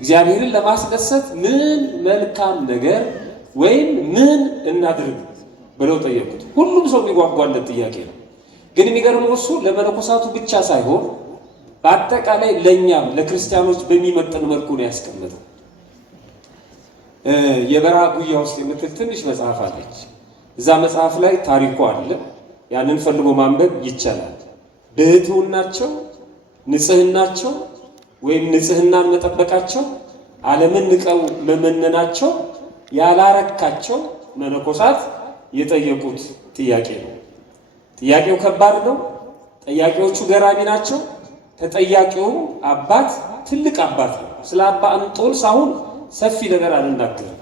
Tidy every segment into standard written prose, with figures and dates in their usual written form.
እግዚአብሔርን ለማስደሰት ምን መልካም ነገር ወይም ምን እናድርግ ብለው ጠየቁት። ሁሉም ሰው የሚጓጓለት ጥያቄ ነው። ግን የሚገርመው እሱ ለመነኮሳቱ ብቻ ሳይሆን በአጠቃላይ ለእኛም ለክርስቲያኖች በሚመጥን መልኩ ነው ያስቀመጠው። የበረሃ ጉያ ውስጥ የምትል ትንሽ መጽሐፍ አለች። እዛ መጽሐፍ ላይ ታሪኩ አለ። ያንን ፈልጎ ማንበብ ይቻላል። ብሕትውናቸው፣ ንጽህናቸው ወይም ንጽህናን መጠበቃቸው፣ ዓለምን ንቀው መመነናቸው ያላረካቸው መነኮሳት የጠየቁት ጥያቄ ነው። ጥያቄው ከባድ ነው። ጠያቂዎቹ ገራሚ ናቸው። ተጠያቂው አባት ትልቅ አባት ነው። ስለ አባ እንጦንስ አሁን ሰፊ ነገር አልናገርም።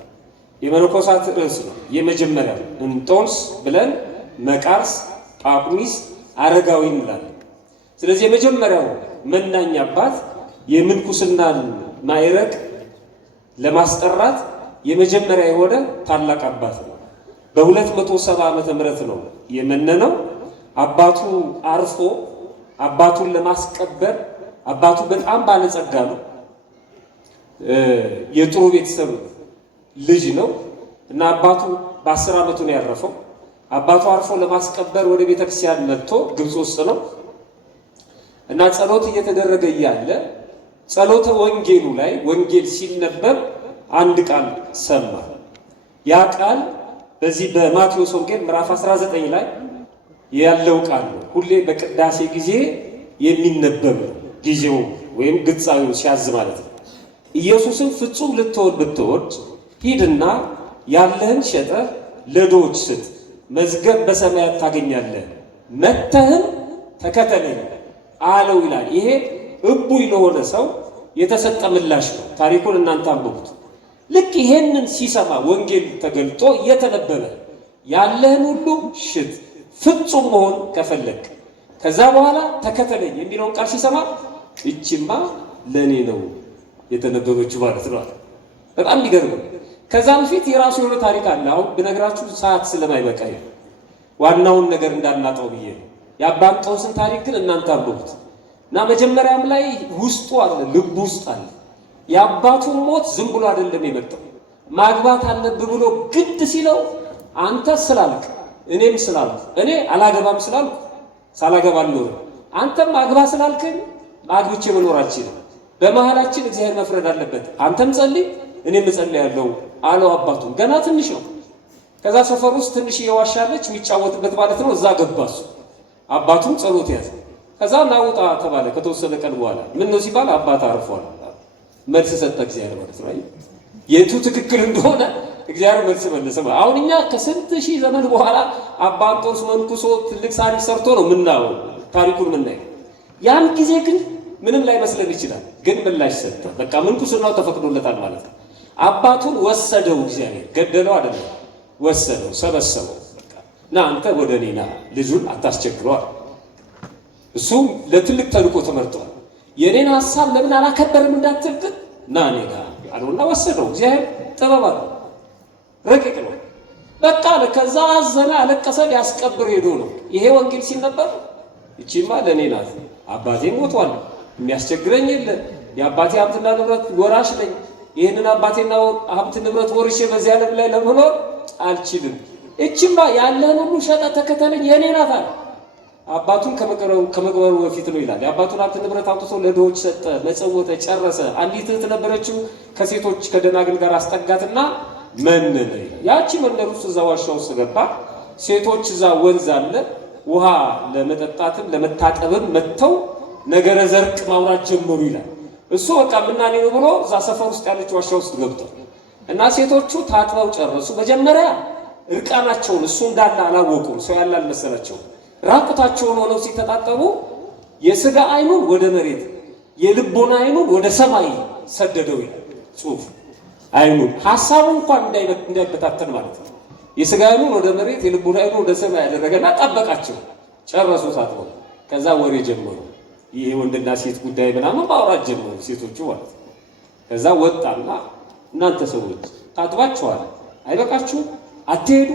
የመነኮሳት ርዕስ ነው። የመጀመሪያ እንጦንስ ብለን መቃርስ፣ ጳቁሚስ፣ አረጋዊ እንላለን። ስለዚህ የመጀመሪያው መናኝ አባት የምንኩስናን ማዕረግ ለማስጠራት የመጀመሪያ የሆነ ታላቅ አባት ነው። በ270 ዓመተ ምህረት ነው የመነነው። አባቱ አርፎ አባቱን ለማስቀበር አባቱ በጣም ባለጸጋ ነው። የጥሩ ቤተሰብ ልጅ ነው እና አባቱ በ10 ዓመቱ ነው ያረፈው። አባቱ አርፎ ለማስቀበር ወደ ቤተክርስቲያን መጥቶ ግብፅ ውስጥ ነው እና ጸሎት እየተደረገ እያለ ጸሎተ ወንጌሉ ላይ ወንጌል ሲነበብ አንድ ቃል ሰማ። ያ ቃል በዚህ በማቴዎስ ወንጌል ምዕራፍ 19 ላይ ያለው ቃል ነው። ሁሌ በቅዳሴ ጊዜ የሚነበብ ጊዜው ወይም ግጻዊው ሲያዝ ማለት ነው። ኢየሱስን ፍጹም ልትወድ ብትወድ ሂድና ያለህን ሸጠህ ለድሆች ስጥ፣ መዝገብ በሰማያት ታገኛለህ፣ መጥተህም ተከተለኝ አለው ይላል። ይሄ እቡይ ለሆነ ሰው የተሰጠ ምላሽ ነው። ታሪኩን እናንተ አንብቡት። ልክ ይሄንን ሲሰማ ወንጌል ተገልጦ እየተነበበ ያለህን ሁሉ ሽጥ ፍጹም መሆን ከፈለግ ከዛ በኋላ ተከተለኝ የሚለውን ቃል ሲሰማ እቺማ ለኔ ነው የተነበበችው ማለት ነው። በጣም ይገርም። ከዛ በፊት የራሱ የሆነ ታሪክ አለ። አሁን ብነግራችሁ ሰዓት ስለማይበቃኝ ዋናውን ነገር እንዳናጣው ብዬ ነው። የአባ እንጦንስን ታሪክ ግን እናንተ አንብቡት እና መጀመሪያም ላይ ውስጡ አለ፣ ልቡ ውስጥ አለ። የአባቱን ሞት ዝም ብሎ አይደለም የመጣው። ማግባት አለብህ ብሎ ግድ ሲለው አንተ ስላልክ እኔም ስላልኩ እኔ አላገባም ስላልኩ ሳላገባ አልኖርም፣ አንተም አግባ ስላልከኝ አግብቼ መኖር አልችልም። በመሃላችን እግዚአብሔር መፍረድ አለበት። አንተም ጸልይ እኔም እጸልያለሁ አለው አባቱን። ገና ትንሽ ነው። ከዛ ሰፈር ውስጥ ትንሽ የዋሻለች የሚጫወትበት ማለት ነው። እዛ ገባሱ አባቱን ጸሎት ያዘ። ከዛ ናውጣ ተባለ። ከተወሰነ ቀን በኋላ ምን ነው ሲባል አባት አርፏል። መልስ ሰጠ እግዚአብሔር ማለት ነው። የቱ ትክክል እንደሆነ እግዚአብሔር መልስ መለሰ። አሁን እኛ ከስንት ሺህ ዘመን በኋላ አባ እንጦንስ መንኩሶ ትልቅ ታሪክ ሰርቶ ነው ምናው ታሪኩን ምናይ። ያን ጊዜ ግን ምንም ላይ መስለን ይችላል። ግን ምላሽ ሰጠ። በቃ ምንኩስናው ተፈቅዶለታል ማለት ነው። አባቱን ወሰደው እግዚአብሔር፣ ገደለው አይደለም፣ ወሰደው፣ ሰበሰበው። በቃ ና አንተ ወደ እኔ ና፣ ልጁን አታስቸግረዋል። እሱ ለትልቅ ተልእኮ ተመርጧል። የኔን ሐሳብ ለምን አላከበርም እንዳትል ግን ና እኔ ጋር አለውና ወሰደው። እግዚአብሔር ጥበብ አለው፣ ረቂቅ ነው። በቃ ከዛ አዘነ፣ አለቀሰ፣ ሊያስቀብር ሄዶ ነው። ይሄ ወንጌል ሲነበብ እቺማ ለኔ ናት፣ አባቴ ሞቷል፣ የሚያስቸግረኝ የለ፣ የአባቴ ሀብትና ንብረት ወራሽ ነኝ፣ ይህንን አባቴና ሀብት ንብረት ወርሼ በዚህ ዓለም ላይ ለመኖር አልችልም። እቺማ ያለህን ሁሉ ሸጠ ተከተለኝ፣ የኔ ናት አለ። አባቱን ከመቅበሩ በፊት ነው ይላል። የአባቱን ሀብት ንብረት አውጥቶ ለድሆች ሰጠ፣ መጸወተ፣ ጨረሰ። አንዲት እህት ነበረችው፣ ከሴቶች ከደናግል ጋር አስጠጋትና መንነ። ያቺ መንደር ውስጥ እዛ ዋሻ ውስጥ ገባ። ሴቶች እዛ ወንዝ አለ፣ ውሃ ለመጠጣትም ለመታጠብም መጥተው ነገረ ዘርቅ ማውራት ጀመሩ ይላል። እሱ በቃ ምናኔ ነው ብሎ እዛ ሰፈር ውስጥ ያለች ዋሻ ውስጥ ገብቷል። እና ሴቶቹ ታጥበው ጨረሱ። መጀመሪያ እርቃናቸውን እሱ እንዳለ አላወቁም፣ ሰው ያለ አልመሰላቸውም። ራቁታቸውን ሆነው ሲተጣጠቡ የሥጋ አይኑን ወደ መሬት የልቦና አይኑን ወደ ሰማይ ሰደደው ይላል ጽሑፍ። አይኑን ሐሳቡ እንኳን እንዳይበታተን ማለት ነው። የሥጋ አይኑን ወደ መሬት የልቦና አይኑን ወደ ሰማይ ያደረገና ጠበቃቸው። ጨረሱ ታጥበው። ከዛ ወሬ ጀመሩ። ይሄ ወንድና ሴት ጉዳይ ምናምን ማውራት ጀመሩ ሴቶቹ ማለት ነው። ከዛ ወጣና እናንተ ሰዎች ታጥባችኋል፣ አይበቃችሁም? አትሄዱ?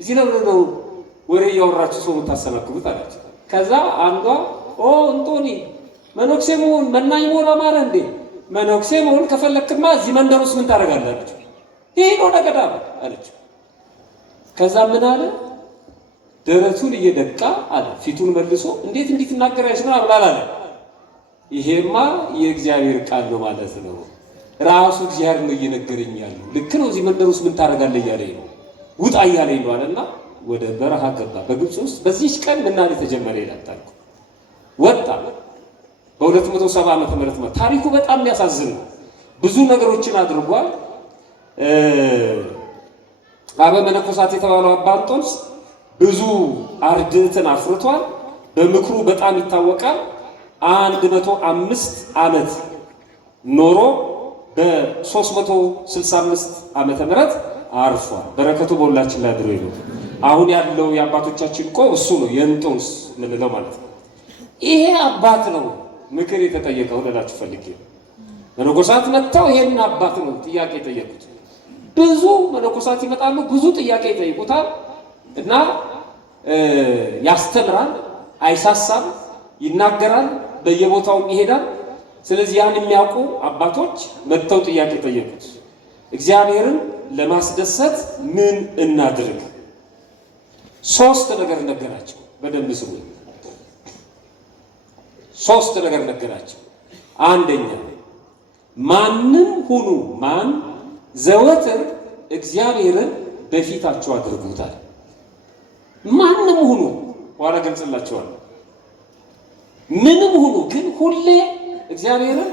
እዚህ ነው ወሬ እያወራችሁ ሰው የምታሰናክሉት አላቸው። ከዛ አንዷ እንጦኒ መነኩሴ መሆን መናኝ መሆን አማረ እንዴ? መነኩሴ መሆን ከፈለክማ እዚህ መንደር ውስጥ ምን ታደርጋለህ አለችው። ሂድ ወደ ገዳም አለችው። ከዛ ምን አለ? ደረቱን እየደቃ አለ ፊቱን መልሶ እንዴት እንዲህ ትናገራለች ነው አብላላ አለ። ይሄማ የእግዚአብሔር ቃል ነው ማለት ነው። ራሱ እግዚአብሔር ነው እየነገረኝ ያለው። ልክ ነው። እዚህ መንደር ውስጥ ምን ታደርጋለህ እያለኝ ነው፣ ውጣ እያለኝ ነው አለና ወደ በረሃ ገባ። በግብፅ ውስጥ በዚህች ቀን ምናምን የተጀመረ ይላል ታሪኩ። ወጣ በ270 ዓመተ ምህረት ነው። ታሪኩ በጣም የሚያሳዝን ነው። ብዙ ነገሮችን አድርጓል። አበ መነኮሳት የተባለው አባ እንጦንስ ብዙ አርድእትን አፍርቷል። በምክሩ በጣም ይታወቃል። 105 ዓመት ኖሮ በ365 ዓመተ ምህረት አርፏል። በረከቱ በሁላችን ላይ አድሮ ይሁን። አሁን ያለው የአባቶቻችን ቆብ እሱ ነው የእንጦንስ ምንለው ማለት ነው። ይሄ አባት ነው ምክር የተጠየቀው ልላችሁ ፈልጌ። መነኮሳት መጥተው ይሄን አባት ነው ጥያቄ የጠየቁት። ብዙ መነኮሳት ይመጣሉ፣ ብዙ ጥያቄ ይጠይቁታል እና ያስተምራል፣ አይሳሳም፣ ይናገራል፣ በየቦታው ይሄዳል። ስለዚህ ያን የሚያውቁ አባቶች መጥተው ጥያቄ ጠየቁት። እግዚአብሔርን ለማስደሰት ምን እናድርግ? 3 ነገር ነገራቸው። በደንብ ስሙ። 3 ነገር ነገራቸው። አንደኛ ማንም ሁኑ ማን ዘወትር እግዚአብሔርን በፊታቸው አድርጉታል። ማንም ሁኑ ኋላ ገልጽላቸዋለሁ። ምንም ሁኑ ግን ሁሌ እግዚአብሔርን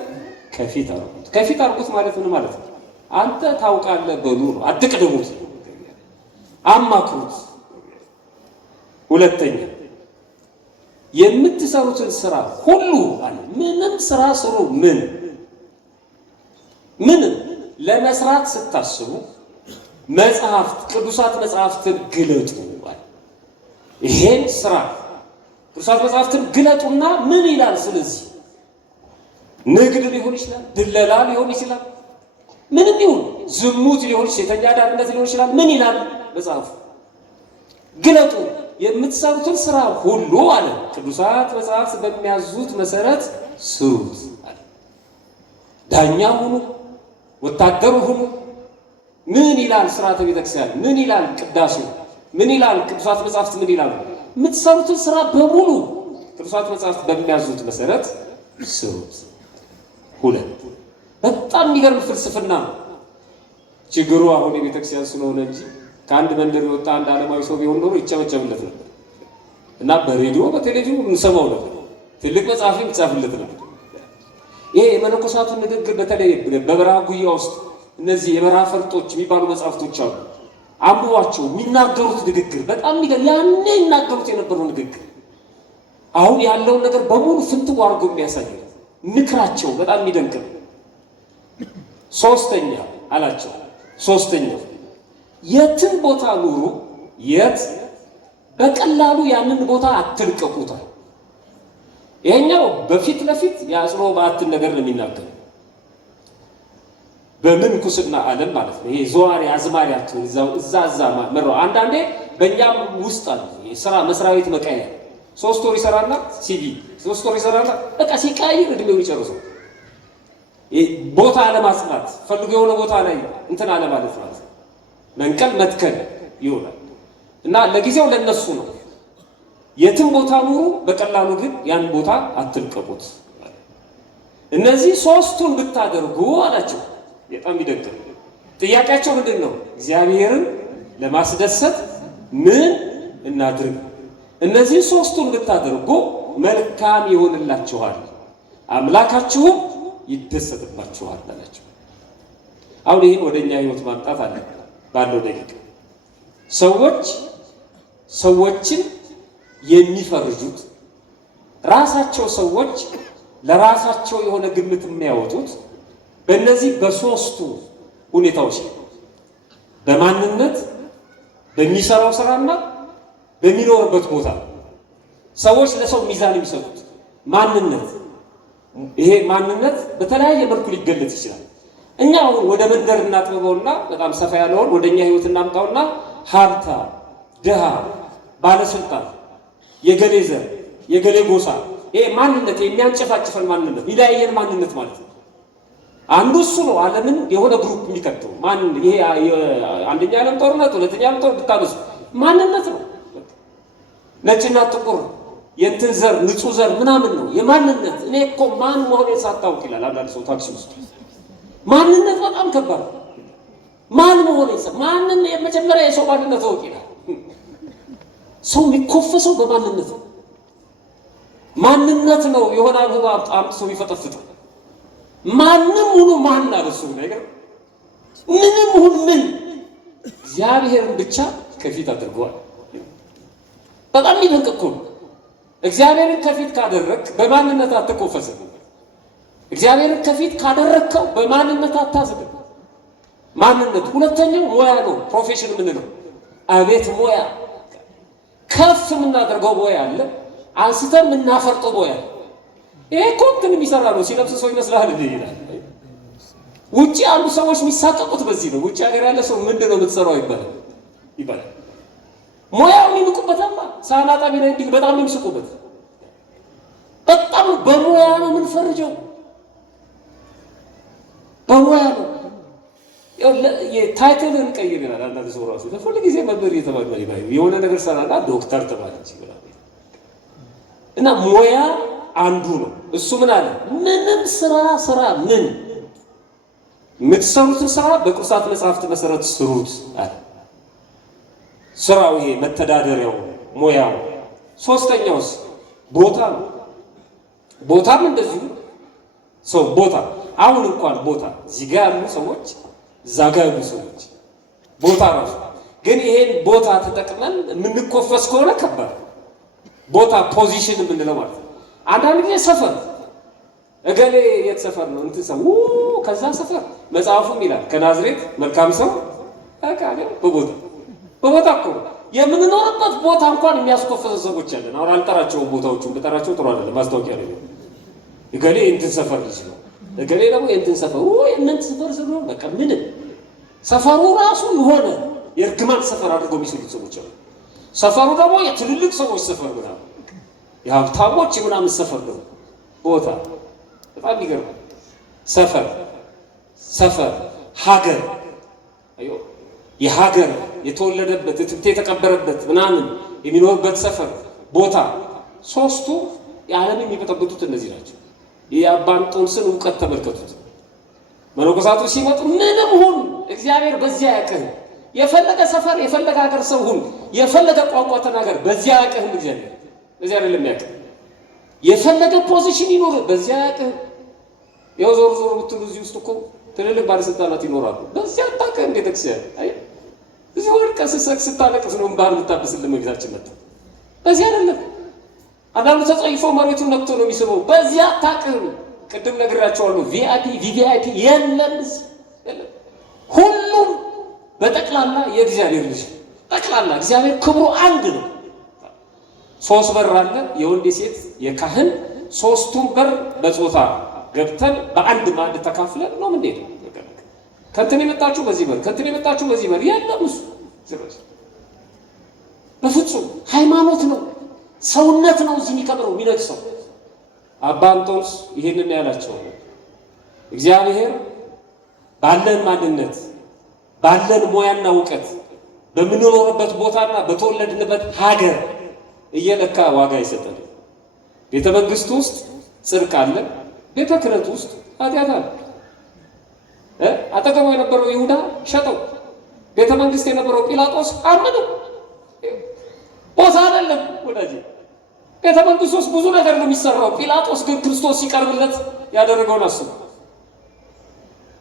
ከፊት አድርጉት። ከፊት አድርጉት ማለት ምን ማለት ነው? አንተ ታውቃለህ በሉ ነው። አትቅደሙት፣ አማክሩት። ሁለተኛ የምትሰሩትን ስራ ሁሉ አለ ምንም ስራ ስሩ ምንም ለመስራት ስታስቡ መጽሐፍት ቅዱሳት መጽሐፍትን ግለጡ አለ። ይሄን ስራ ቅዱሳት መጽሐፍትን ግለጡና ምን ይላል? ስለዚህ ንግድ ሊሆን ይችላል፣ ድለላ ሊሆን ይችላል፣ ምንም ይሁን ዝሙት ሊሆን ይችላል፣ ሴተኛ አዳሪነት ሊሆን ይችላል። ምን ይላል መጽሐፉ? ግለጡ የምትሰሩትን ስራ ሁሉ አለ ቅዱሳት መጽሐፍት በሚያዙት መሰረት ስሩት አለ። ዳኛ ሁኑ፣ ወታደሩ ሁኑ። ምን ይላል ስርዓተ ቤተክርስቲያን? ምን ይላል ቅዳሴው? ምን ይላል ቅዱሳት መጽሐፍት? ምን ይላሉ? የምትሰሩትን ስራ በሙሉ ቅዱሳት መጽሐፍት በሚያዙት መሰረት ስሩት። ሁለት በጣም የሚገርም ፍልስፍና ነው። ችግሩ አሁን የቤተክርስቲያን ስለሆነ እንጂ ከአንድ መንደር የወጣ አንድ ዓለማዊ ሰው ቢሆን ኖሮ ይጨበጨብለት ነበር እና በሬዲዮ በቴሌቪዥን እንሰማው ነበር። ትልቅ መጽሐፍ ይጻፍለት ነበር። ይሄ የመነኮሳቱን ንግግር በተለይ በበረሃ ጉያ ውስጥ እነዚህ የበረሃ ፈርጦች የሚባሉ መጽሐፍቶች አሉ። አንብቧቸው። የሚናገሩት ንግግር በጣም የሚገርም፣ ያኔ ይናገሩት የነበረው ንግግር አሁን ያለውን ነገር በሙሉ ፍንትው አድርጎ የሚያሳይ ምክራቸው በጣም የሚደንቅ ነው። ሶስተኛ አላቸው። ሶስተኛው የትን ቦታ ኑሩ፣ የት በቀላሉ ያንን ቦታ አትልቀቁታል። ይሄኛው በፊት ለፊት የአጽንኦ በዓትን ነገር ነው የሚናገር በምንኩስና ዓለም ማለት ነው። ይሄ ዘዋሪ አዝማሪያቸው እዛ መረው አንዳንዴ በእኛም ውስጥ አለ ስራ መስሪያ ቤት መቀየር 3 ወር ይሰራና ሲቪ 3 ወር ይሰራና በቃ ሲቀይር እድሜው ይጨርሰው ቦታ አለማጽናት ፈልጎ የሆነ ቦታ ላይ እንትን አለ ማለት ነው። መንቀል መትከል ይሆናል እና ለጊዜው ለነሱ ነው። የትም ቦታ ኑሩ፣ በቀላሉ ግን ያን ቦታ አትልቀቁት። እነዚህ 3ቱን ብታደርጉ አላቸው። በጣም ይደግም። ጥያቄያቸው ምንድን ነው? እግዚአብሔርን ለማስደሰት ምን እናድርግ? እነዚህ 3ቱን ብታደርጉ መልካም ይሆንላችኋል፣ አምላካችሁም ይደሰትባችኋል አላቸው። አሁን ይህን ወደኛ ህይወት ማምጣት አለ ባለው ደቂቃ ሰዎችን የሚፈርጁት ራሳቸው ሰዎች ለራሳቸው የሆነ ግምት የሚያወጡት በእነዚህ በ3ቱ ሁኔታዎች በማንነት በሚሰራው ስራና በሚኖርበት ቦታ ሰዎች ለሰው ሚዛን የሚሰጡት ማንነት። ይሄ ማንነት በተለያየ መልኩ ሊገለጽ ይችላል። እኛ አሁን ወደ መንደር እናጥበውና በጣም ሰፋ ያለውን ወደኛ ህይወት እናምጣውና ሀብታ፣ ድሃ፣ ባለስልጣን፣ የገሌ ዘር፣ የገሌ ጎሳ፣ ይሄ ማንነት የሚያንጨፋጭፈን ማንነት፣ ይለያየን ማንነት ማለት ነው። አንዱ እሱ ነው። ዓለምን የሆነ ግሩፕ የሚከተው ማን? ይሄ አንደኛ ዓለም ጦርነት፣ ሁለተኛ ዓለም ጦርነት ብታነሱ ማንነት ነው። ነጭና ጥቁር የእንትን ዘር ንጹህ ዘር ምናምን ነው የማንነት። እኔ እኮ ማን መሆኔን ሳታውቅ ይላል አንዳንድ ሰው ታክሲ ውስጥ። ማንነት በጣም ከባድ ነው። ማን መሆኔን ማንን የመጀመሪያ የሰው ማንነት ታውቅ ይላል። ሰው የሚኮፈሰው በማንነት ነው። ማንነት ነው የሆነ አበባ አምጥቶ የሚፈጠፍጠው። ማንም ሁሉ ማን አርሱ ነገር ምንም ሁሉ ምን እግዚአብሔርን ብቻ ከፊት አድርጓል። በጣም ይደንቅኩ እግዚአብሔርን ከፊት ካደረክ በማንነት አትኮፈስም። እግዚአብሔርን ከፊት ካደረከው በማንነት አታዝም። ማንነት ሁለተኛው ሙያ ነው። ፕሮፌሽን የምንለው አቤት ሙያ ከፍ የምናደርገው ሙያ አለ። አንስተን የምናፈርጠው ሙያ ይሄ እኮ እንትን የሚሰራ ነው። ሲለብስ ሰው ይመስላል እንዴ ይላል። ውጪ ያሉ ሰዎች የሚሳቀቁት በዚህ ነው። ውጪ ሀገር ያለ ሰው ምንድን ነው የምትሰራው ይባላል። ሙያው የሚንቁበታማ ሳናጣ ቢለ እንዲህ በጣም የሚስቁበት በጣም በሙያ ነው የምንፈርጀው። በሙያ ነው የታይትልን ቀይር ይላል አንዳንድ ሰው ራሱ ሁሉ ጊዜ መምህር እየተባለ የሆነ ነገር ሰራና ዶክተር ተባለች ይላል። እና ሙያ አንዱ ነው። እሱ ምን አለ? ምንም ስራ ምን የምትሰሩትን ስራ በቅዱሳት መጽሐፍት መሰረት ስሩት አለ። ስራው ይሄ መተዳደሪያው ሙያው። ሶስተኛውስ ቦታ ነው። ቦታም እንደዚሁ ሰው ቦታ አሁን እንኳን ቦታ እዚህ ጋር ያሉ ሰዎች እዛ ጋር ያሉ ሰዎች ቦታ ራሱ ግን ይሄን ቦታ ተጠቅመን የምንኮፈስ ከሆነ ከባድ ቦታ ፖዚሽን የምንለው ማለት ነው። አንዳንድ ጊዜ ሰፈር እገሌ የት ሰፈር ነው እንትን ሰው ከዛ ሰፈር መጽሐፉም ይላል ከናዝሬት መልካም ሰው አቃለው በቦታ እኮ የምንኖርበት ቦታ እንኳን የሚያስኮፈሱ ሰዎች አለን። አሁን አልጠራቸውም፣ ቦታዎቹን በጠራቸው ጥሩ አይደለም። ማስታወቂያ ነው እገሌ እንትን ሰፈር ልጅ ነው እገሌ ደግሞ እንትን ሰፈር እንትን ሰፈር ስለሆነ በቃ ምን ሰፈሩ ራሱ የሆነ የእርግማን ሰፈር አድርገው የሚስሉት ሰዎች አሉ። ሰፈሩ ደግሞ የትልልቅ ሰዎች ሰፈር ምናምን የሀብታሞች ምናምን ሰፈር ነው። ቦታ በጣም ይገርማል። ሰፈር ሀገር የሀገር የተወለደበት ትብቴ የተቀበረበት ምናምን የሚኖርበት ሰፈር ቦታ ሶስቱ የዓለም የሚበጠብጡት እነዚህ ናቸው። የአባ እንጦንስን እውቀት ተመልከቱት። መነኮሳቱ ሲመጡ ምንም ሁን እግዚአብሔር በዚያ ያውቅህ። የፈለገ ሰፈር የፈለገ ሀገር ሰው ሁን የፈለገ ቋንቋ ተናገር በዚያ ያውቅህ። እግዚአብሔር በዚያ አይደለም ያውቅህ። የፈለገ ፖዚሽን ይኖር በዚያ ያውቅህ። ያው ዞር ብትሉ እዚህ ውስጥ እኮ ትልልቅ ባለስልጣናት ይኖራሉ። በዚያ አታውቅህ። እንዴት እግዚአብሔር አይ እዚህ ወድቀህ ስታለቅስ ነው እንባን የምታብስልህ መግዛችን መጣ። በዚያ አይደለም። አንዳንዱ ተጸይፎ መሬቱን ነክቶ ነው የሚስበው። በዚያ አታውቅህ። ቅድም ነግራቸዋለሁ። ቪቪአይፒ የለም። ሁሉም በጠቅላላ የእግዚአብሔር ልጅ ጠቅላላ እግዚአብሔር ክብሩ አንድ ነው። ሶስት በር አለ፣ የወንድ የሴት የካህን። ሶስቱም በር በጾታ ገብተን በአንድ ማዕድ ተካፍለን ነው ምን ሄደ። ከእንትን የመጣችሁ በዚህ በር ከእንትን የመጣችሁ በዚህ በር የለም። እሱ በፍጹም ሃይማኖት ነው፣ ሰውነት ነው እዚህ የሚከብረው የሚነግሰው። አባ እንጦንስ ይሄንን ያላቸው እግዚአብሔር ባለን ማንነት ባለን ሙያና እውቀት በምንኖርበት ቦታና በተወለድንበት ሀገር እየለካ ዋጋ ይሰጣል። ቤተ መንግስት ውስጥ ጽድቅ አለ፣ ቤተ ክህነት ውስጥ ኃጢአት አለ። አጠገቡ የነበረው ይሁዳ ሸጠው፣ ቤተ መንግስት የነበረው ጲላጦስ አመነው። ቦታ አይደለም ወዳጅ። ቤተ መንግስት ውስጥ ብዙ ነገር ነው የሚሰራው። ጲላጦስ ግን ክርስቶስ ሲቀርብለት ያደረገውን አስቡ።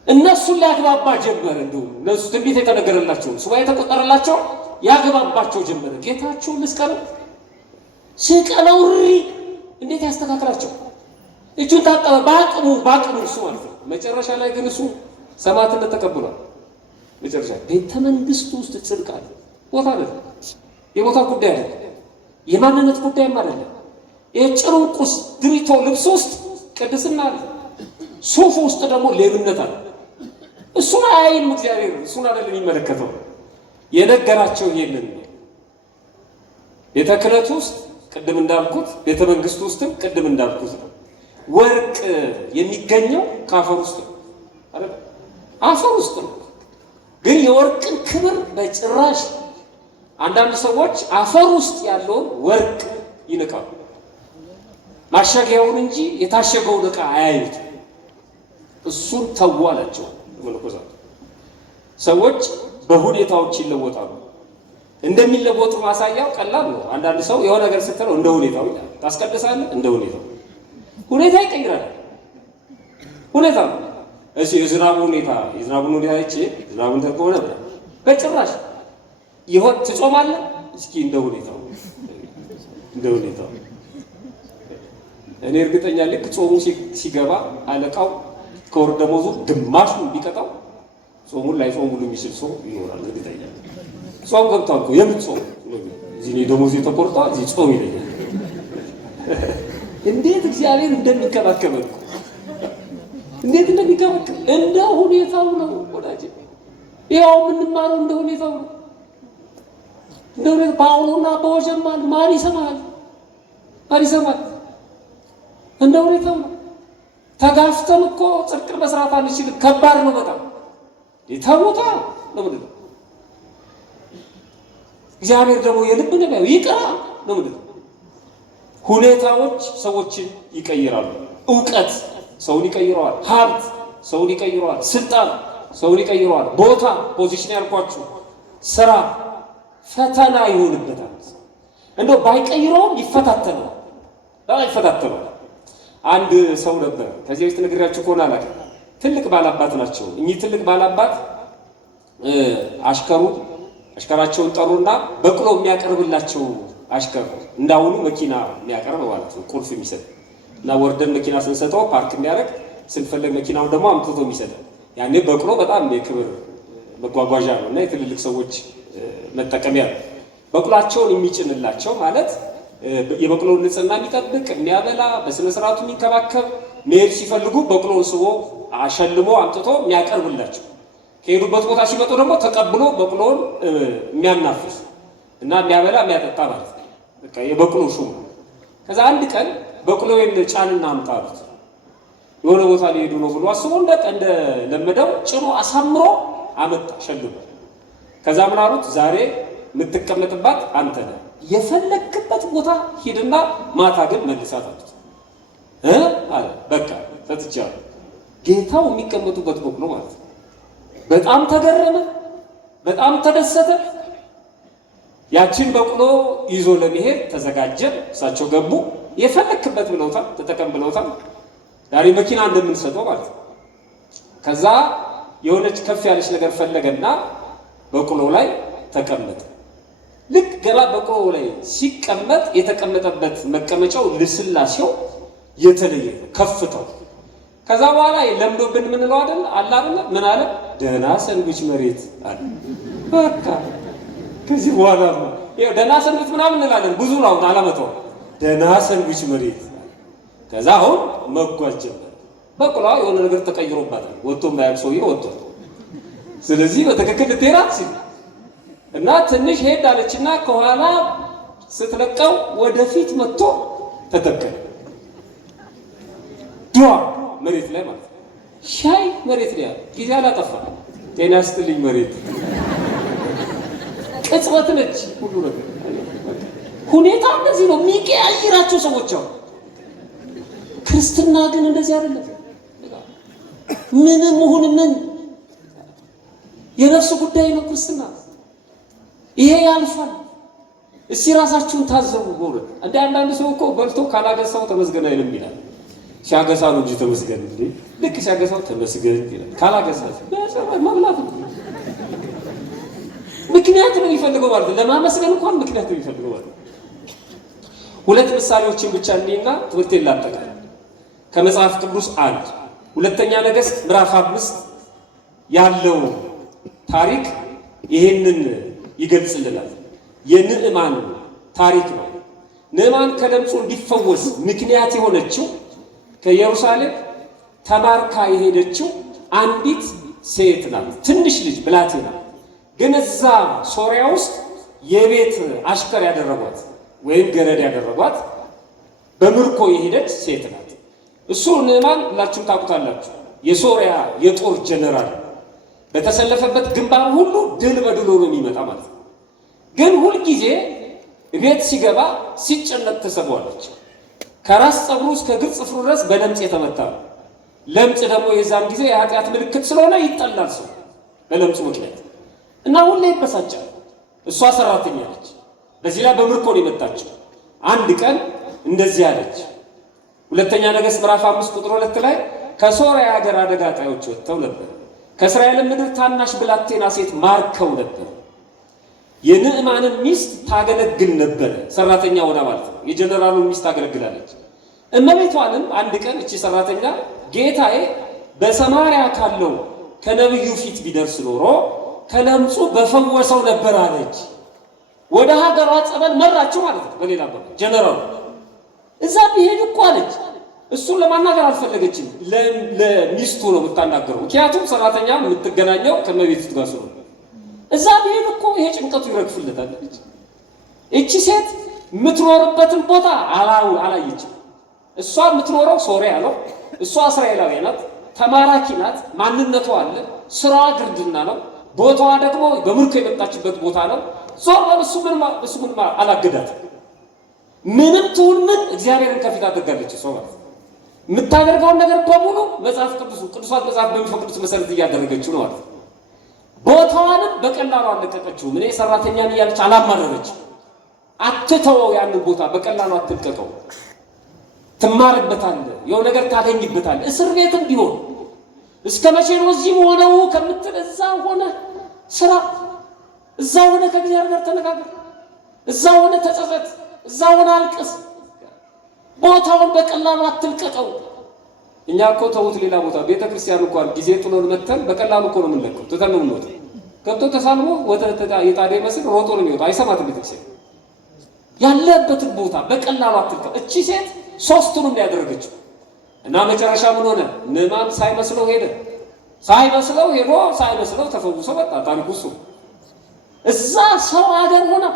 እነሱን ሊያግባባ ጀመረ። እንደውም እነሱ ትንቢት የተነገረላቸው ሱባኤ የተቆጠረላቸው ያግባባቸው ጀመረ። ጌታቸውን ልስቀለው ሲቀለው እንዴት ያስተካክላቸው? እጁን ታጠበ። በአቅሙ እሱ ማለት ነው። መጨረሻ ላይ ግን እሱ ሰማዕትነት ተቀብሏል። መጨረሻ ቤተ መንግስት ውስጥ ጽድቅ አለ። ቦታ አይደለም፣ የቦታ ጉዳይ አይደለም፣ የማንነት ጉዳይም አይደለም። የጭርንቁስ ድሪቶ ልብስ ውስጥ ቅድስና አለ፣ ሱፍ ውስጥ ደግሞ ሌብነት አለ። እሱን አይልም እግዚአብሔር፣ እሱን አይደለም የሚመለከተው። የነገራቸው ይሄንን ቤተ ክህነት ውስጥ ቅድም እንዳልኩት፣ ቤተ መንግስት ውስጥም ቅድም እንዳልኩት ነው። ወርቅ የሚገኘው ካፈር ውስጥ ነው። አይደል? አፈር ውስጥ ነው። ግን የወርቅን ክብር በጭራሽ አንዳንድ ሰዎች አፈር ውስጥ ያለውን ወርቅ ይንቃሉ። ማሸጊያውን እንጂ የታሸገውን ዕቃ አያዩት። እሱን ተው አላቸው መነኮሳት። ሰዎች በሁኔታዎች ይለወጣሉ። እንደሚለወጡ ማሳያው ቀላል ነው። አንዳንድ ሰው የሆነ ነገር ስትለው እንደ ሁኔታው ይላል። ታስቀድሳለህ፣ እንደ ሁኔታው ሁኔታ ይቀይራል። ሁኔታ ነው። እሺ የዝናቡን ሁኔታ አይቼ ዝናቡን ተቆነ በጭራሽ ይሆን ትጾማለህ? እስኪ እንደ ሁኔታው እኔ እርግጠኛ ልክ ጾሙ ሲገባ አለቃው ከወር ደመወዙ ግማሹን ቢቀጣው ጾሙን ላይ ጾም ሁሉ የሚችል ሰው ይኖራል። እርግጠኛ ጾም ገብቷል እኮ የምትጾም እዚህ ደመወዙ ተቆርጧል፣ እዚህ ጾም ይለኛል። እንዴት እግዚአብሔር እንደሚከባከበን እንዴት እንደሚከባከብ እንደ ሁኔታው ነው ወዳጅ። ይኸው የምንማረው እንደ ሁኔታው ነው። እንደ ሁኔታው በአውሎና በወጀማል ማን ይሰማል? እንደ ሁኔታው ነው። ተጋፍተን እኮ ጽድቅን መስራት አንችልም። ከባድ ነው በጣም ይታወታ ነው። እግዚአብሔር ደግሞ የልብ ነው ይቅራ ነው። ሁኔታዎች ሰዎችን ይቀይራሉ። እውቀት ሰውን ይቀይረዋል። ሀብት ሰውን ይቀይረዋል። ስልጣን ሰውን ይቀይረዋል። ቦታ ፖዚሽን ያልኳችሁ ስራ ፈተና ይሆንበታል። እንደው ባይቀይረውም ይፈታተነዋል። አንድ ሰው ነበር ከዚህ በፊት ነግሬያችሁ ከሆነ አላውቅም። ትልቅ ባላባት ናቸው። እኚህ ትልቅ ባላባት አሽከራቸውን ጠሩና በቅሎ የሚያቀርብላቸው አሽከር እንዳሁኑ መኪና የሚያቀርብ ማለት ነው፣ ቁልፍ የሚሰጥ እና ወርደን መኪና ስንሰጠው ፓርክ የሚያደርግ ስንፈልግ መኪናውን ደግሞ አምጥቶ የሚሰጥ። ያኔ በቅሎ በጣም የክብር መጓጓዣ ነው እና የትልልቅ ሰዎች መጠቀሚያ ነው። በቅሏቸውን የሚጭንላቸው ማለት የበቅሎውን ንጽህና የሚጠብቅ የሚያበላ፣ በስነ ስርዓቱ የሚንከባከብ፣ መሄድ ሲፈልጉ በቅሎውን ስቦ አሸልሞ አምጥቶ የሚያቀርብላቸው፣ ከሄዱበት ቦታ ሲመጡ ደግሞ ተቀብሎ በቅሎውን የሚያናፍስ እና የሚያበላ የሚያጠጣ ማለት ነው። በቃ የበቅሎ ሹም። ከዛ አንድ ቀን በቅሎውን ጫንና አምጣ አሉት። የሆነ ቦታ ሊሄዱ ነው ብሎ አስቦ እንደለመደው ጭኖ አሳምሮ አመጣ ሸልሞ። ከዛ ምን አሉት? ዛሬ የምትቀመጥባት አንተ ነህ፣ የፈለክበት ቦታ ሂድና ማታ ግን መልሳት አሉት። አለ በቃ ሰጥቻለሁ። ጌታው የሚቀመጡበት በቅሎ ማለት ነው። በጣም ተገረመ፣ በጣም ተደሰተ። ያችን በቅሎ ይዞ ለመሄድ ተዘጋጀ። እሳቸው ገቡ። የፈለክበት ብለውታል፣ ተጠቀም ብለውታል። ዛሬ መኪና እንደምንሰጠው ማለት ነው። ከዛ የሆነች ከፍ ያለች ነገር ፈለገና በቅሎ ላይ ተቀመጠ። ልክ ገባ በቅሎ ላይ ሲቀመጥ የተቀመጠበት መቀመጫው ልስላሴው የተለየ ከፍተው። ከዛ በኋላ ለምዶብን ምንለው አይደል አላለ ምን አለ? ደህና ሰንብች መሬት አለ። በቃ ከዚህ በኋላ ይሄ ደህና ሰንብች ምናምን እንላለን። ብዙ ነው አላመጣው። ደህና ሰንብች መሬት። ከዛ አሁን መጓዝ ጀመረ። በቅሎ የሆነ ነገር ተቀይሮባታል። ወጥቶ ማያቅ ሰውዬ ወጥቶ፣ ስለዚህ በትክክል ልትሄድ ሲል እና ትንሽ ሄድ አለችና ከኋላ ስትለቀው ወደፊት መጥቶ ተተከለ። ዱዋ መሬት ላይ ማለት ነው። ሻይ መሬት ላይ ጊዜ አላጠፋ። ጤና ይስጥልኝ መሬት ቅጽበት ነች ሁሉ ነገር። ሁኔታ እንደዚህ ነው የሚቀያይራቸው ሰዎች አሉ። ክርስትና ግን እንደዚህ አይደለም። ምንም ይሁን ምን የነፍስ ጉዳይ ነው ክርስትና። ይሄ ያልፋል። እስቲ ራሳችሁን ታዘቡ። በእውነት እንደ አንዳንድ ሰው እኮ በልቶ ካላገሳው ተመስገን አይልም ይላል። ሲያገሳ ነው እንጂ ተመስገን እንዴ! ልክ ሲያገሳው ተመስገን ይላል። ካላገሳ መብላት ነው። ምክንያት ነው የሚፈልገው ማለት ነው። ለማመስገን እንኳን ምክንያት ነው የሚፈልገው ማለት ነው። ሁለት ምሳሌዎችን ብቻ እንይና ትምህርቴን ላጠቃልል። ከመጽሐፍ ቅዱስ አንድ ሁለተኛ ነገሥት ምዕራፍ 5 ያለው ታሪክ ይሄንን ይገልጽልናል። የንዕማን ታሪክ ነው። ንዕማን ከለምጹ እንዲፈወስ ምክንያት የሆነችው ከኢየሩሳሌም ተማርካ የሄደችው አንዲት ሴት ናት። ትንሽ ልጅ ብላቴና፣ ግን እዛ ሶሪያ ውስጥ የቤት አሽከር ያደረጓት ወይም ገረድ ያደረጓት በምርኮ የሄደች ሴት ናት። እሱ ንዕማን ሁላችሁም ታውቁታላችሁ። የሶሪያ የጦር ጀነራል በተሰለፈበት ግንባር ሁሉ ድል በድል ሆኖ የሚመጣ ማለት ነው። ግን ሁልጊዜ ቤት ሲገባ ሲጨነቅ ትሰማዋለች። ከራስ ፀጉሩ እስከ እግር ጽፍሩ ድረስ በለምጽ የተመታ ነው። ለምጽ ደግሞ የዛን ጊዜ የኃጢአት ምልክት ስለሆነ ይጠላል ሰው በለምጹ ምክንያት እና ሁሌ ይበሳጫል። እሷ ሰራተኛ ነች። በዚህ ላይ በምርኮ ነው የመጣችው። አንድ ቀን እንደዚህ አለች። ሁለተኛ ነገሥት ምዕራፍ 5 ቁጥር 2 ላይ ከሶርያ ሀገር አደጋ ጣዮች ወጥተው ነበር፣ ከእስራኤል ምድር ታናሽ ብላቴና ሴት ማርከው ነበር። የንዕማንን ሚስት ታገለግል ነበር። ሰራተኛ ሆና ማለት ነው። የጀነራሉን ሚስት ታገለግላለች። እመቤቷንም አንድ ቀን እቺ ሰራተኛ ጌታዬ በሰማርያ ካለው ከነብዩ ፊት ቢደርስ ኖሮ ከለምጹ በፈወሰው ነበር አለች። ወደ ሀገሯ ጸበል መራችሁ ማለት ነው። በሌላ በኩል ጀነራሉ እዛ ቢሄድ እኮ አለች። እሱን ለማናገር አልፈለገችም። ለሚስቱ ነው የምታናገረው። ምክንያቱም ሰራተኛ የምትገናኘው ከመቤት ጋር ስለሆነ እዛ ቢሄድ እኮ ይሄ ጭንቀቱ ይረግፍለታል። እቺ ሴት የምትኖርበትን ቦታ አላየችም። እሷ የምትኖረው ሶሪያ ነው። እሷ እስራኤላዊ ናት። ተማራኪ ናት። ማንነቷ አለ። ስራዋ ግርድና ነው። ቦታዋ ደግሞ በምርኮ የመጣችበት ቦታ ነው። ዞር በል እሱ ምን አላገዳት። ምንም ትሁን ምን እግዚአብሔርን ከፊት አድርጋለች። ሰው ማለት የምታደርገውን ነገር በሙሉ መጽሐፍ ቅዱሳት መጽሐፍ በሚፈቅዱት መሰረት እያደረገችው ነው ማለት። ቦታዋንም በቀላሉ አልለቀቀችው። እኔ ሰራተኛ ነኝ እያለች አላማረረች። አትተወው፣ ያንን ቦታ በቀላሉ አትልቀቀው። ትማርበታለህ፣ የው ነገር ታገኝበታለህ። እስር ቤትም ቢሆን እስከ መቼ ነው እዚህ ሆነው ከምትል እዛ ሆነ ስራ፣ እዛ ሆነ ከእግዚአብሔር ጋር ተነጋገር፣ እዛ ሆነ ተጸጸት፣ እዛ ሆነ አልቅስ። ቦታውን በቀላሉ አትልቀቀው። እኛ እኮ ተውት ሌላ ቦታ ቤተክርስቲያን እንኳን ጊዜ ጥሎን መተን በቀላሉ እኮ ነው የምንለቀው። ትተን ነው የምንወጣው። ገብቶ ተሳልሞ የጣደ ይመስል ሮጦ ነው የሚወጣው። አይሰማትም ቤተክርስቲያን። ያለበትን ቦታ በቀላሉ አትልቀው። እቺ ሴት ሶስቱንም ያደረገችው እና መጨረሻ ምን ሆነ? ንዕማን ሳይመስለው ሄዶ ሳይመስለው ተፈውሶ መጣ። ታሪኩ እሱ እዛ ሰው ሀገር ሆና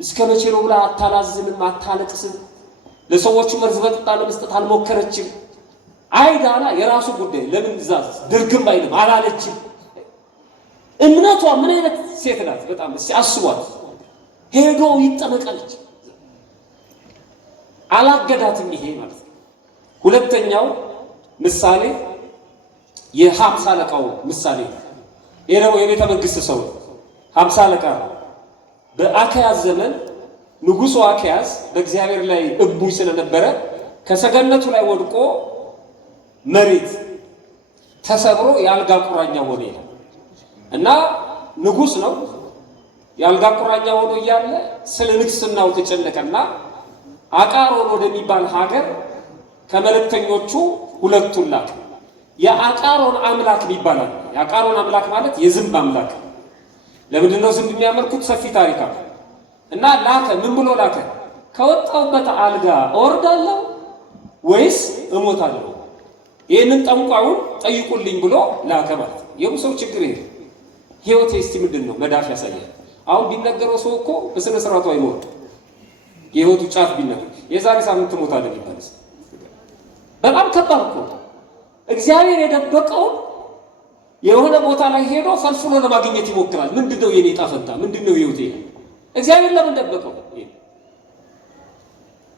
እስከ መቼ ነው ብላ አታላዝንም፣ አታለቅስም። ለሰዎቹ መርዝ በጥጣ ለመስጠት አልሞከረችም። አይዳና የራሱ ጉዳይ ለምን ዛዝ ድርግም አይልም አላለችም። እምነቷ ምን አይነት ሴት ናት! በጣም አስቧት። ሄዶ ይጠመቃለች። አላገዳትም። ይሄ ማለት ነው። ሁለተኛው ምሳሌ የ50 አለቃው ምሳሌ። ይሄ ደግሞ የቤተ መንግስት ሰው 50 አለቃ ነው። በአክያዝ ዘመን ንጉሡ አክያዝ በእግዚአብሔር ላይ እቡይ ስለነበረ ከሰገነቱ ላይ ወድቆ መሬት ተሰብሮ የአልጋ ቁራኛ ሆነ እና ንጉሥ ነው። የአልጋ ቁራኛ ሆኖ እያለ ስለ ንግስናው ተጨነቀና አቃሮን ወደሚባል ሀገር ከመልእክተኞቹ ሁለቱን ላከ። የአቃሮን አምላክ ይባላል። የአቃሮን አምላክ ማለት የዝንብ አምላክ። ለምንድን ነው ዝንብ የሚያመልኩት? ሰፊ ታሪክ አለ እና ላከ። ምን ብሎ ላከ? ከወጣሁበት አልጋ እወርዳለሁ ወይስ እሞታለሁ? ይህንን ጠንቋዩን ጠይቁልኝ ብሎ ላከ ማለት ነው። የብዙ ሰው ችግር ይሄ ህይወት እስቲ ምንድን ነው መዳፍ ያሳያል። አሁን ቢነገረው ሰው እኮ በስነ ስርዓቱ አይኖርም። የህይወቱ ጫፍ ቢነገር የዛሬ ሳምንት ትሞታለህ ቢባልስ በጣም ከባድ እኮ። እግዚአብሔር የደበቀውን የሆነ ቦታ ላይ ሄዶ ፈልፍሎ ለማግኘት ይሞክራል። ምንድነው የኔ ዕጣ ፈንታ? ምንድነው ህይወቴ? እግዚአብሔር ለምን ደበቀው?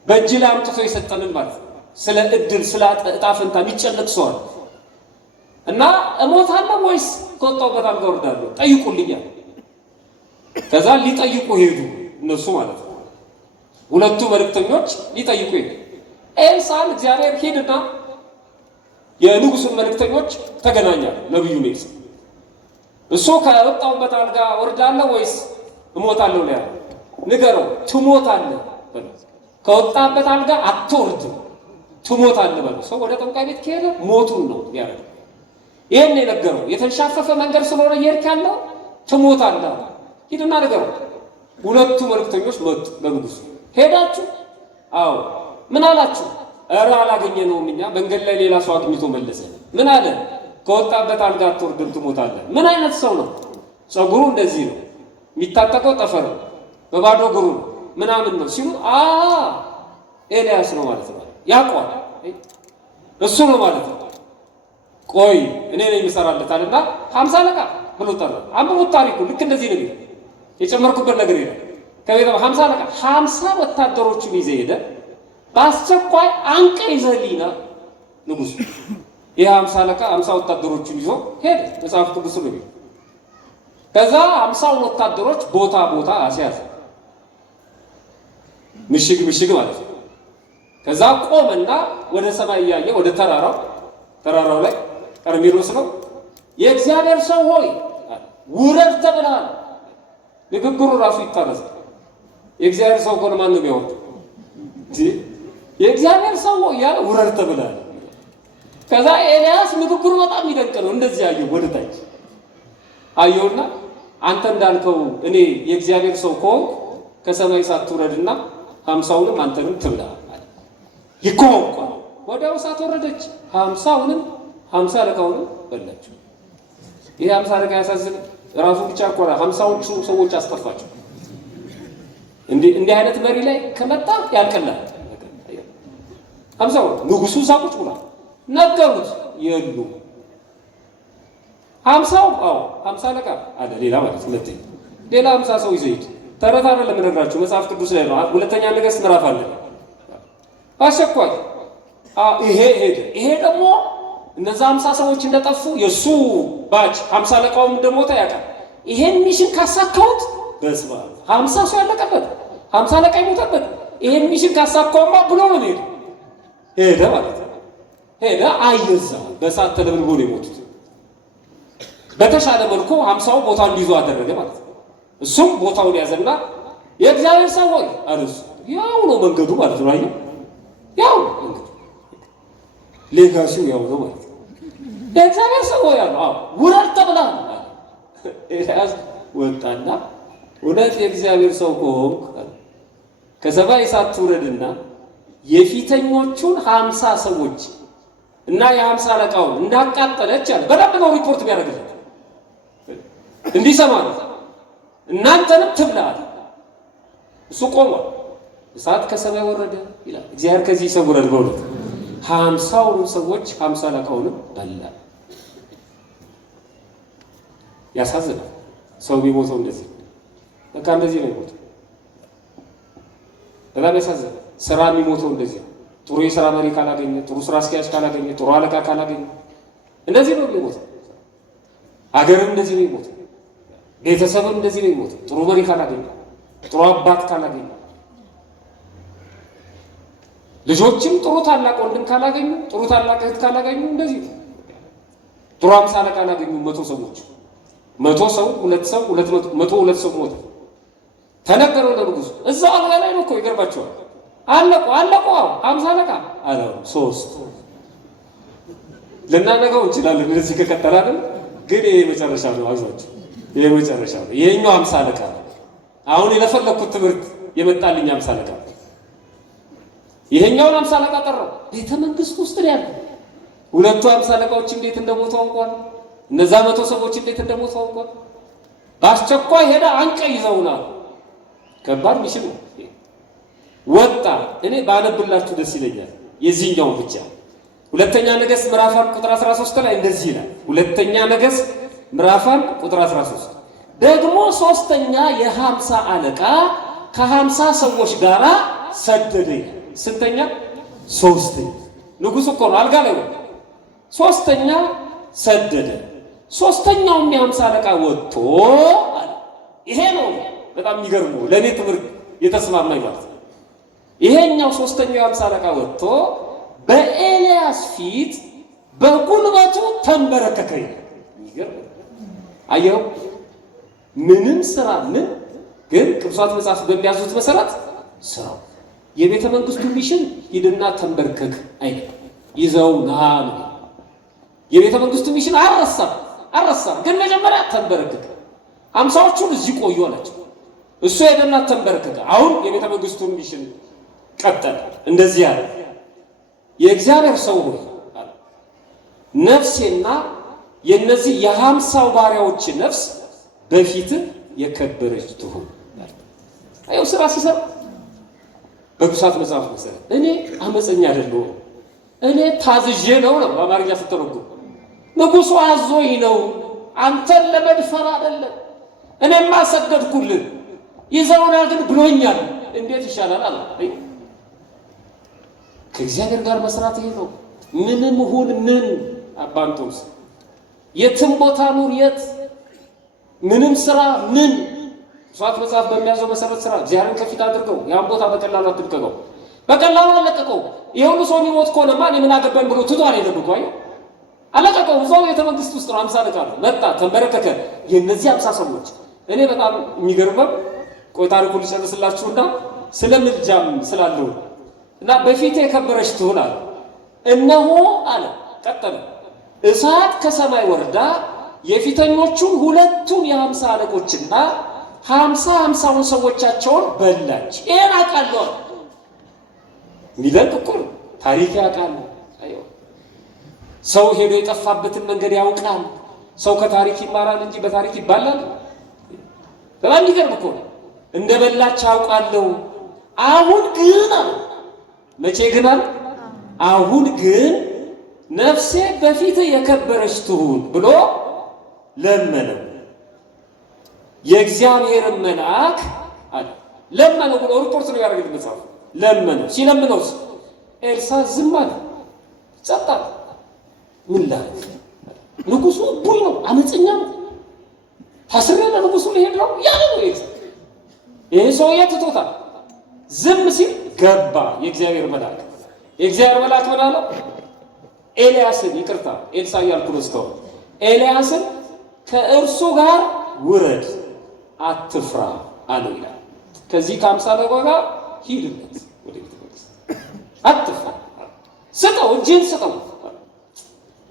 በእጅ ላይ አምጥቶ የሰጠንን ማለት ነው። ስለ እድል ስለ ዕጣ ፈንታ የሚጨነቅ ሰው አለ እና እሞታለሁ ወይስ ከወጣሁበት አልጋ እወርዳለሁ ጠይቁልኛል። ከዛ ሊጠይቁ ሄዱ እነሱ ማለት ነው። ሁለቱ መልእክተኞች ሊጠይቁ ሄዱ። ኤልሳዕን እግዚአብሔር ሄድና የንጉሱን መልእክተኞች ተገናኛል። ነብዩ ኤልሳ እሱ ከወጣሁበት አልጋ እወርዳለሁ ወይስ እሞታለሁ ነው ያለው። ንገረው፣ ትሞታለህ በለው። ከወጣበት አልጋ አትወርድም፣ ትሞታለህ በለው። ሰው ወደ ጠንቋይ ቤት ከሄደ ሞቱን ነው ያለው። ይሄን የነገረው የተንሻፈፈ መንገድ ስለሆነ እየሄድክ ያለው ትሞታለህ፣ ሂድና ንገረው። ሁለቱ መልእክተኞች መጡ ለንጉሱ። ሄዳችሁ? አዎ። ምን አላችሁ? ኧረ አላገኘነውም፣ እኛ መንገድ ላይ ሌላ ሰው አግኝቶ መለሰ። ምን አለ? ከወጣበት አልጋ አትወርድም፣ ትሞታለህ። ምን አይነት ሰው ነው? ፀጉሩ እንደዚህ ነው፣ የሚታጠቀው ጠፈር ነው፣ በባዶ እግሩ ነው ምናምን ነው ሲሉ ኤልያስ ነው ማለት ነው። ያውቀዋል፣ እሱ ነው ማለት ነው። ቆይ እኔ ነኝ የምሰራለታልና 50 አለቃ ብሎ ጠራ። አንብቡት ታሪኩ ልክ እንደዚህ ነው። የጨመርኩበት ነገር የለም። ከቤተ 50 አለቃ 50 ወታደሮቹን ይዘ ሄደ። በአስቸኳይ አንቀ ይዘሊና ንጉሱ ይህ 50 አለቃ 50 ወታደሮቹን ይዞ ሄደ። መጽሐፍ ቅዱስ ነው። ከዛ 50 ወታደሮች ቦታ አስያዘ። ምሽግ ማለት ነው። ከዛ ቆመና ወደ ሰማይ ያየ ወደ ተራራው ላይ ቀርሜሎስ ነው። የእግዚአብሔር ሰው ሆይ ውረድ ተብለሃል። ንግግሩ ራሱ ይታረሳል። የእግዚአብሔር ሰው ሆነ ማን ነው የሚያወጣው? የእግዚአብሔር ሰው ሆይ ያለ ውረድ ተብለሃል። ከዛ ኤልያስ ንግግሩ በጣም ይደንቅ ነው። እንደዚህ ያየው ወደ ታች አየውና አንተ እንዳልከው እኔ የእግዚአብሔር ሰው ከሆንኩ ከሰማይ እሳት ትውረድና 50ውንም አንተንም ትብላ ማለት ይቆምቋ። ወዲያው እሳት ወረደች፣ 50ውንም 50 አለቃውንም በላቸው። ይሄ 50 አለቃ ያሳዝን። ራሱ ብቻ እኮ 50ዎቹ ሰዎች አስጠፋቸው። እንዲህ አይነት መሪ ላይ ከመጣ ያልቀላል። 50 ንጉሱ ሳቁጭ ብሏል። ነገሩት የሉ 50 አለቃ አለ ሌላ ማለት ሁለተኛ ሌላ 50 ሰው ይዘይት ተረት አይደለም የምነግራችሁ መጽሐፍ ቅዱስ ላይ ነው። ሁለተኛ ነገሥት ምዕራፍ አለ። አስቸኳይ ይሄ ሄደ። ይሄ ደግሞ እነዛ 50 ሰዎች እንደጠፉ የሱ ባጭ 50 አለቃውም እንደሞተ ያውቃል። ይሄን ሚሽን ካሳካውት በስመ አብ 50 ሰው ያለቀበት 50 አለቃ ይሞተበት ይሄን ሚሽን ካሳካውማ ብሎ ነው ሄደ ማለት ነው። ሄደ አየዛ በእሳት ተለብልቦ ነው የሞቱት። በተሻለ መልኩ 50ው ቦታ እንዲይዙ አደረገ ማለት ነው። እሱም ቦታውን ያዘና የእግዚአብሔር ሰው ሆይ አለሱ ያው ነው መንገዱ ማለት ነው። አየው ያው መንገዱ ሌጋሲው ያው ነው ማለት ነው። የእግዚአብሔር ሰው ሆይ አለው ውረድ ተብለሃል። ኤልያስ ወጣና እውነት የእግዚአብሔር ሰው ከሆንክ ከሰማይ እሳት ትውረድና የፊተኞቹን 50 ሰዎች እና የ50 አለቃውን እንዳቃጠለች አለ። በደንብ ነው ሪፖርት ቢያደርግለት እንዲሰማ ነው። እናንተንም ትብላል። እሱ ቆሟል። እሳት ከሰማይ ወረደ ይላል። እግዚአብሔር ከዚህ ይሰውረን በእውነት 50ውን ሰዎች 50 አለቃውንም በላ። ያሳዝናል። ሰው ቢሞተው እንደዚህ በቃ እንደዚህ ነው የሚሞተው። በጣም ያሳዝናል። ስራ የሚሞተው እንደዚህ ነው። ጥሩ የስራ መሪ ካላገኘ፣ ጥሩ ስራ አስኪያጅ ካላገኘ፣ ጥሩ አለቃ ካላገኘ እንደዚህ ነው የሚሞተው። ሀገርም እንደዚህ ነው የሚሞተው። ቤተሰብም እንደዚህ ነው የሚሞተው። ጥሩ መሪ ካላገኘ፣ ጥሩ አባት ካላገኘ፣ ልጆችም ጥሩ ታላቅ ወንድም ካላገኙ፣ ጥሩ ታላቅ እህት ካላገኙ እንደዚህ ነው። ጥሩ 50 አለቃ ካላገኙ 100 ሰዎች 100 ሰው 2 ሰው 200 ሰው ሞተ። ተነገረው ለንጉሱ። እዛው አልጋ ላይ ነው እኮ ይገርባቸዋል። አለቁ 50 አለቃ አለ 3 ልናነገው እንችላለን። እንደዚህ ከቀጠለ አይደል? ግን ይሄ መጨረሻ ነው። አዟቸው ይሄ መጨረሻ ነው። ይሄኛው 50 አለቃ ነው። አሁን የለፈለኩት ትምህርት የመጣልኝ 50 አለቃ ነው። ይሄኛውን 50 አለቃ ጠራው። ቤተ መንግስት ውስጥ ነው ያለው። ሁለቱ 50 አለቃዎች እንዴት እንደሞቱ አውቋል። እነዛ 100 ሰዎች እንዴት እንደሞቱ አውቋል። በአስቸኳይ ሄዳ አንቀ ይዘውና ከባድ ሚሽን ነው። ወጣ። እኔ ባነብላችሁ ደስ ይለኛል። የዚህኛው ብቻ ሁለተኛ ነገሥት ምዕራፍ 1 ቁጥር 13 ላይ እንደዚህ ይላል። ሁለተኛ ነገሥት ምዕራፍ 1 ቁጥር 13 ደግሞ ሶስተኛ የ50 አለቃ ከ50 ሰዎች ጋር ሰደደ። ስንተኛ? ሶስተኛ። ንጉሱ እኮ ነው አልጋ ላይ ወጣ። ሶስተኛ ሰደደ። ሶስተኛውም የ50 አለቃ ወጥቶ አለ። ይሄ ነው በጣም የሚገርመው ለኔ ትምህርት የተስማማኝ ማለት ነው። ይሄኛው ሶስተኛው የ50 አለቃ ወጥቶ በኤልያስ ፊት በጉልበቱ ተንበረከከ። ይገርም አየው። ምንም ስራ ምን ግን ቅዱሳት መጽሐፍ በሚያዙት መሰረት ስራው የቤተ መንግስቱ ሚሽን ሂድና ተንበርከክ አይደለም፣ ይዘው ና ነው። የቤተ መንግስቱ ሚሽን አረሳ ግን መጀመሪያ ተንበረከከ። 50ዎቹን እዚህ ቆዩ አላቸው። እሱ ሄደና ተንበረከከ። አሁን የቤተ መንግስቱ ሚሽን ቀጠለ። እንደዚህ ያለ የእግዚአብሔር ሰው ሆይ ነፍሴና የነዚህ የ50 ባሪያዎች ነፍስ በፊት የከበረች ትሁን። አየው ስራ ሲሰራ በቅዱሳት መጽሐፍ መሰረት እኔ አመፀኛ አይደለሁም፣ እኔ ታዝዤ ነው በአማርኛ ስትተረጉም ንጉሡ አዞኝ ነው አንተን ለመድፈር አይደለም። እኔማ ሰገድኩልህ ይዘውና ግን ብሎኛል። እንዴት ይሻላል አለ። ከእግዚአብሔር ጋር መስራት ይሄ ነው። ምንም ሁን ምን አባንቶስ የትም ቦታ ኑር የት ምንም ስራ ምን ሷት መጽሐፍ በሚያዘው መሰረት ስራ እግዚአብሔርን ከፊት አድርገው ያን ቦታ በቀላሉ አትልቀቀው፣ በቀላሉ አለቀቀው። ይሄው ሰው የሚሞት ከሆነ ማን ምን አገባኝ ብሎ ትቶ አይደብቁ አይ አለቀቀው። እዛው የተመንግስት ውስጥ ነው 50 አለቃ መጣ ተንበረከከ። የነዚህ 50 ሰዎች እኔ በጣም የሚገርመው ቆይ ታሪኩን ልጨርስላችሁና ስለምልጃም ስላለው እና በፊቴ የከበረች ትሁን አለ። እነሆ አለ ቀጠለ እሳት ከሰማይ ወርዳ የፊተኞቹን ሁለቱን የ50 አለቆችና 50 ሰዎቻቸውን በላች። ይሄን አውቃለሁ። ሚደንቅ እኮ ታሪክ ያውቃል። ሰው ሄዶ የጠፋበትን መንገድ ያውቃል። ሰው ከታሪክ ይማራል እንጂ በታሪክ ይባላል። በጣም ይገርም እኮ እንደበላች አውቃለሁ። አሁን ግን አለ መቼ ግን አለ አሁን ግን ነፍሴ በፊት የከበረች ትሁን ብሎ ለመነው። የእግዚአብሔር መልአክ አለ ለመነው ብሎ ሪፖርት ነው ያደረገው መጽሐፍ። ለመነው ሲለምነው ኤልሳ ዝም አለ፣ ጸጥ አለ። ምን ላድርግ? ንጉሡ ቡይ ነው፣ አመፀኛ ነው። ታስሬ ለንጉሡ ልሄድ ነው ያለ ነው ኤልሳ። ይሄ ሰውዬ ትቶታል። ዝም ሲል ገባ የእግዚአብሔር መልአክ። የእግዚአብሔር መልአክ ምን አለው? ኤልያስን ይቅርታ ኤልሳ ያልኩ ነው። ኤልያስን ከእርሱ ጋር ውረድ አትፍራ አለው ይላል። ከዚህ ከ50 አለቃው ጋር ሂድለት ወደ ቤተ መንግስት አትፍራ፣ ስጠው፣ እጅን ስጠው።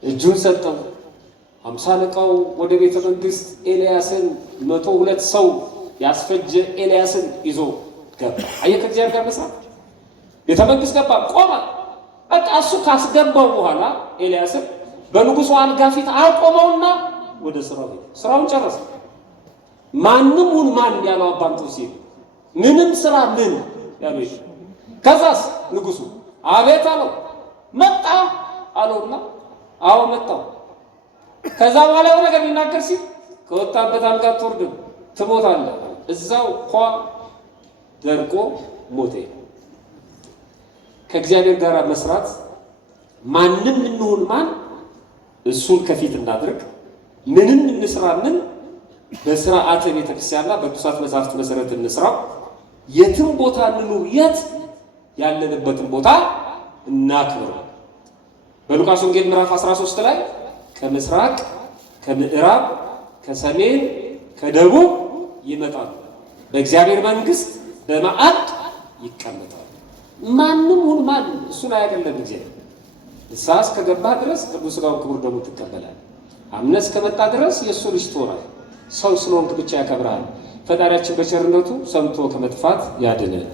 እጁን ሰጠው። 50 አለቃው ወደ ቤተ መንግስት ኤልያስን 102 ሰው ያስፈጀ ኤልያስን ይዞ ገባ። አየህ ከእግዚአብሔር ጋር መስራት ቤተ መንግስት ገባ፣ ቆመ። በቃ እሱ ካስገባው በኋላ ኤልያስን በንጉሡ አልጋ ፊት አቆመውና ወደ ስራው ሄደ። ስራውን ጨረሰ። ማንም ሁን ማን ያለው አባንቶስ ሲል ምንም ስራ ምን ያለው ይሄ። ከዛስ ንጉሡ አቤት አለው። መጣ አለውና አዎ መጣው። ከዛ በኋላ የሆነ ነገር ሊናገር ሲል ከወጣበት አልጋ አትወርድም ትሞታለህ። እዛው ኳ ደርቆ ሞተ። ከእግዚአብሔር ጋር መስራት ማንም እንሁን ማን እሱን ከፊት እናድርግ። ምንም እንስራምን በስርዓተ ቤተክርስቲያንና በቅዱሳት መጻሕፍት መሰረት እንስራ። የትም ቦታ እንኑር የት ያለንበትን ቦታ እናክብር። በሉቃስ ወንጌል ምዕራፍ 13 ላይ ከምስራቅ ከምዕራብ ከሰሜን ከደቡብ ይመጣሉ፣ በእግዚአብሔር መንግስት በማዕድ ይቀመጣሉ። ማንም ሁን ማን እሱን አያቀለም እግዚአብሔር። ንስሐ እስከገባህ ድረስ ቅዱስ ሥጋውን ክቡር ደሙን ትቀበላለህ። አምነህ እስከመጣ ድረስ የእሱ ልጅ ትሆናለህ። ሰው ስለሆንክ ብቻ ያከብርሃል። ፈጣሪያችን በቸርነቱ ሰምቶ ከመጥፋት ያድነን።